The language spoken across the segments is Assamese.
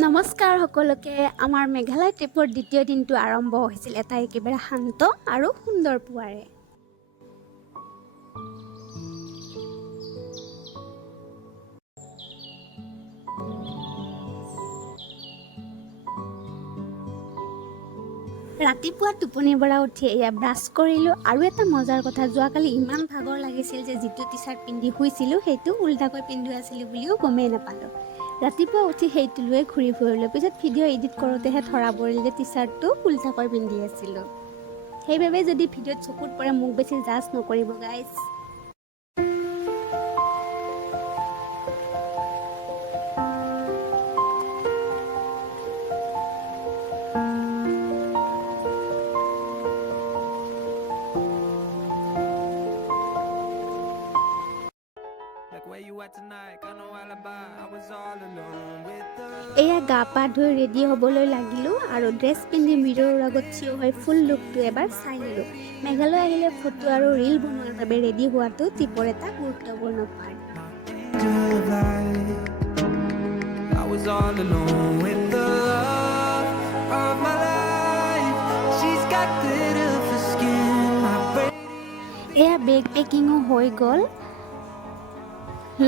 নমস্কাৰ সকলোকে আমাৰ মেঘালয় ট্ৰিপৰ দ্বিতীয় দিনটো আৰম্ভ হৈছিল এটা একেবাৰে শান্ত আৰু সুন্দৰ পুৱাৰে। ৰাতিপুৱা টোপনিৰ পৰা উঠি এয়া ব্ৰাছ কৰিলোঁ আৰু এটা মজাৰ কথা যোৱাকালি ইমান ভাগৰ লাগিছিল যে যিটো টি চাৰ্ট পিন্ধি শুইছিলোঁ সেইটো উল্টাকৈ পিন্ধি আছিলোঁ বুলিও গমেই নাপালোঁ। ৰাতিপুৱা উঠি সেইটো লৈ ঘূৰি ফুৰিলোঁ, পিছত ভিডিঅ' এডিট কৰোঁতেহে ধৰা পৰিল যে টি চাৰ্টটো উল্টাকৈ পিন্ধি আছিলোঁ। সেইবাবে যদি ভিডিঅ'ত চকুত পৰে মোক বেছি জাজ নকৰিব গাইজ। এয়া গা পা ধুই ৰেডি হ'বলৈ লাগিলোঁ আৰু ড্ৰেছ পিন্ধি মিৰৰৰ আগত থিয় হৈ ফুল লুকটো এবাৰ চাই ল'লোঁ। মেঘালয় আহিলে ফটো আৰু ৰীল বনোৱাৰ বাবে ৰেডি হোৱাটো ট্ৰিপৰ এটা গুৰুত্বপূৰ্ণ পাৰ্ট। এয়া বেগ পেকিঙো হৈ গ'ল,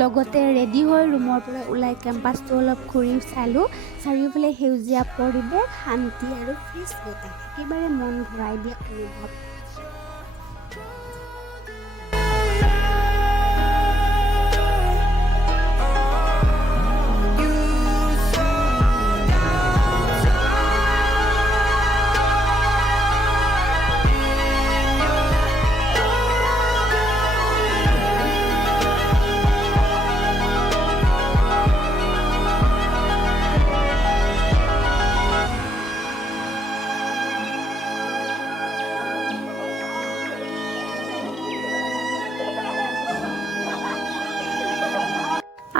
লগতে ৰেডি হৈ ৰুমৰ পৰা ওলাই কেম্পাছটো অলপ ঘূৰি চালোঁ। চাৰিওফালে সেউজীয়া পৰিৱেশ, শান্তি আৰু ফ্ৰেছ বতাহ, একেবাৰে মন ভৰাই দিয়া অনুভৱ।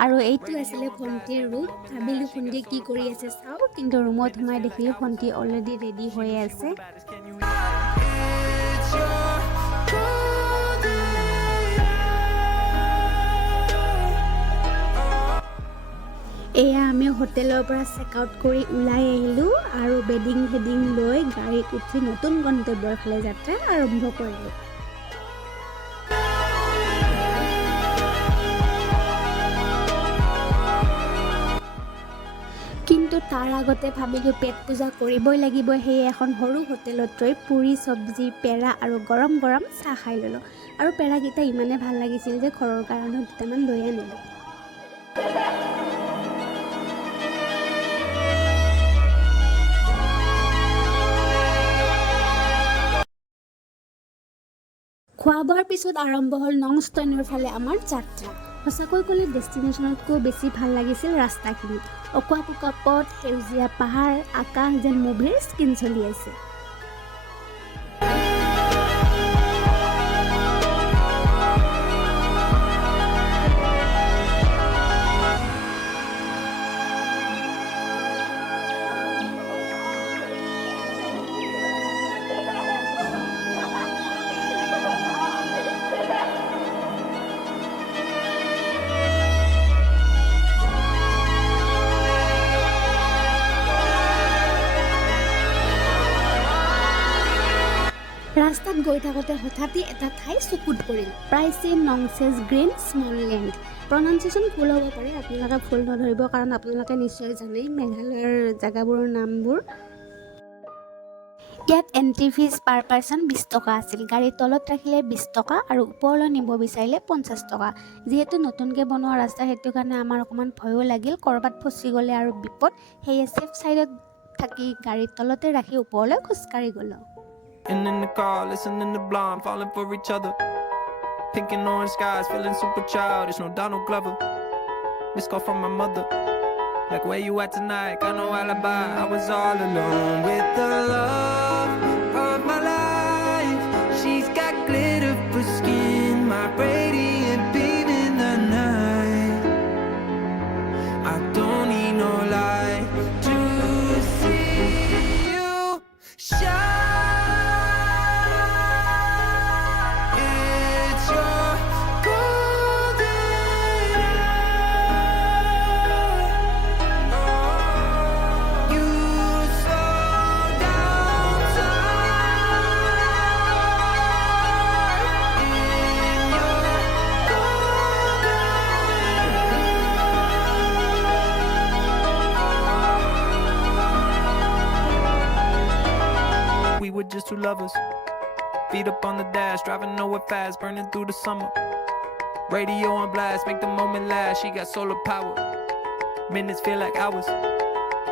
আৰু এইটো আছিলে ভণ্টিৰ ৰুম। ভাবিলোঁ ভণ্টিয়ে কি কৰি আছে চাওঁ, কিন্তু ৰুমত সোমাই দেখিলোঁ ভণ্টি অলৰেডি ৰেডি হৈ আছে। এয়া আমি হোটেলৰ পৰা চেক আউট কৰি ওলাই আহিলোঁ আৰু বেডিং লৈ গাড়ীত উঠি নতুন গন্তব্যৰ ফালে যাত্ৰা আৰম্ভ কৰিলোঁ। কিন্তু তাৰ আগতে ভাবিলোঁ পেট পূজা কৰিবই লাগিব, সেয়ে এখন সৰু হোটেলত ৰৈ পুৰি চব্জি, পেৰা আৰু গৰম গৰম চাহ খাই ল'লোঁ। আৰু পেৰাকেইটা ইমানে ভাল লাগিছিল যে ঘৰৰ কাৰণেও দুটামান লৈ আনিলোঁ। খোৱা বোৱাৰ পিছত আৰম্ভ হ'ল নংষ্টইনৰ ফালে আমাৰ যাত্ৰা। সঁচাকৈ ক'লে ডেষ্টিনেশ্যনতকৈ বেছি ভাল লাগিছিল ৰাস্তাখিনি। অকোৱা পকোৱা পথ, সেউজীয়া পাহাৰ, আকাশ যেন মুভিৰ স্কিন চলি আছে। ৰাস্তাত গৈ থাকোঁতে হঠাতে এটা ঠাই চকুত পৰিল, প্ৰাইচি নংসেজ গ্ৰীণ স্মল লেণ্ড। প্ৰনাউন্সিয়েশ্যন ভুল হ'ব পাৰে, আপোনালোকে ভুল নধৰিব, কাৰণ আপোনালোকে নিশ্চয় জানেই মেঘালয়ৰ জেগাবোৰৰ নামবোৰ। ইয়াত এণ্ট্ৰি ফিজ পাৰ পাৰ্চন 20 টকা আছিল। গাড়ীৰ তলত ৰাখিলে 20 টকা আৰু ওপৰলৈ নিব বিচাৰিলে 50 টকা। যিহেতু নতুনকৈ বনোৱা ৰাস্তা, সেইটো কাৰণে আমাৰ অকণমান ভয়ো লাগিল, ক'ৰবাত ফচি গ'লে আৰু বিপদ, সেয়ে ছেফ ছাইডত থাকি গাড়ীৰ তলতে ৰাখি ওপৰলৈ খোজকাঢ়ি গ'লোঁ। And in the car, listening to Blonde, falling for each other. Pink and orange skies, feeling super childish, no Donald Glover. Missed call from my mother, like where you at tonight? Got no alibi, I was all alone with the love of my life. She's got glitter for skin, my radiant beam in the night. I don't need no light to see you shine. just two lovers. Feet up on the dash, driving nowhere fast, burning through the summer. Radio on blast, make the moment last. She got solar power. Minutes feel like hours.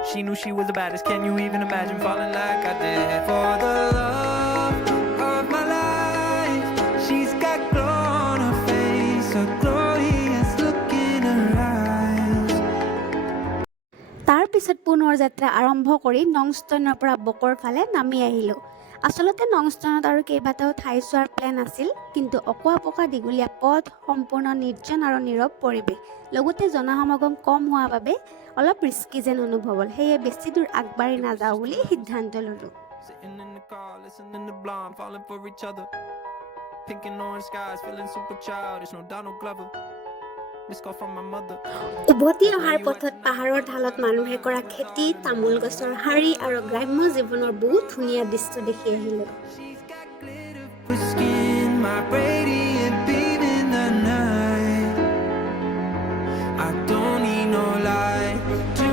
She knew she was the baddest. Can you even imagine falling like I did? For the love of my life, she's got glow on her face, a glorious look in her eyes. তাৰ পিছত পুনৰ যাত্ৰা আৰম্ভ কৰি নংষ্টইনৰ পৰা বকৰ ফালে নামি আহিলোঁ। আচলতে নংষ্টইনত আৰু কেইবাটাও ঠাই চোৱাৰ প্লেন আছিল, কিন্তু অকোৱা পকা দীঘলীয়া পথ, সম্পূৰ্ণ নিৰ্জন আৰু নীৰৱ পৰিৱেশ, লগতে জনসমাগম কম হোৱা বাবে অলপ ৰিস্কি যেন অনুভৱ হ'ল। সেয়ে বেছি দূৰ আগবাঢ়ি নাযাওঁ বুলি সিদ্ধান্ত ল'লোঁ। Sitting in the car, listening to Blonde, falling for each other. Pink and orange skies, feeling super childish, no Donald Glover. Missed call from my mother. উভতি অহাৰ পথত পাহাৰৰ ঢালত মানুহে কৰা খেতি, তামোল গছৰ শাৰী আৰু গ্ৰাম্য জীৱনৰ বহুত ধুনীয়া দৃশ্য দেখি আহিলোঁ। She's got glitter for skin, my radiant beam in the night. I don't need no light to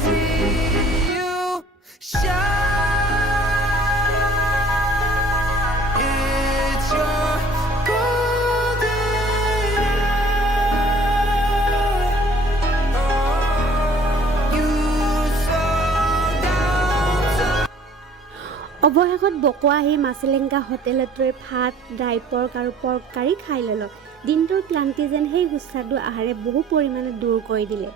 see you shine. It's your golden hour. Oh, you slow down time. অৱশেষত বকো আহি মাচিলেংকা হোটেলত ৰৈ ভাত, ড্ৰাই পৰ্ক আৰু পৰ্ক কাৰী খাই ল'লোঁ। দিনটোৰ ক্লান্তি যেন সেই সুস্বাদু আহাৰে বহু পৰিমাণে দূৰ কৰি দিলে।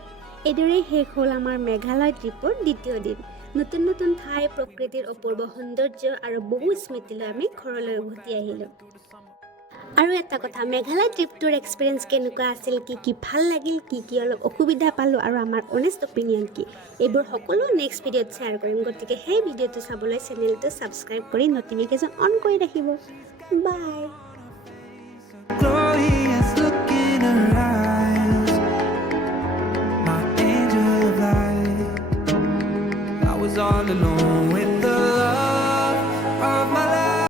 এইদৰেই শেষ হ'ল আমাৰ মেঘালয় ট্ৰিপৰ দ্বিতীয় দিন। নতুন নতুন ঠাই, প্ৰকৃতিৰ অপূৰ্ব সৌন্দৰ্য আৰু বহু স্মৃতিলৈ আমি ঘৰলৈ উভতি আহিলোঁ। আৰু এটা কথা, মেঘালয় ট্ৰিপটোৰ এক্সপিৰিয়েঞ্চ কেনেকুৱা আছিল, কি ভাল লাগিল, কি অলপ অসুবিধা পালোঁ আৰু আমাৰ অনেষ্ট অপিনিয়ন কি, এইবোৰ সকলো নেক্সট ভিডিঅ'ত শ্বেয়াৰ কৰিম। গতিকে সেই ভিডিঅ'টো চাবলৈ চেনেলটো ছাবস্ক্ৰাইব কৰি নটিফিকেশ্যন অন কৰি ৰাখিব। বাই। Glorious look in her eyes, my angel of light. I was all alone.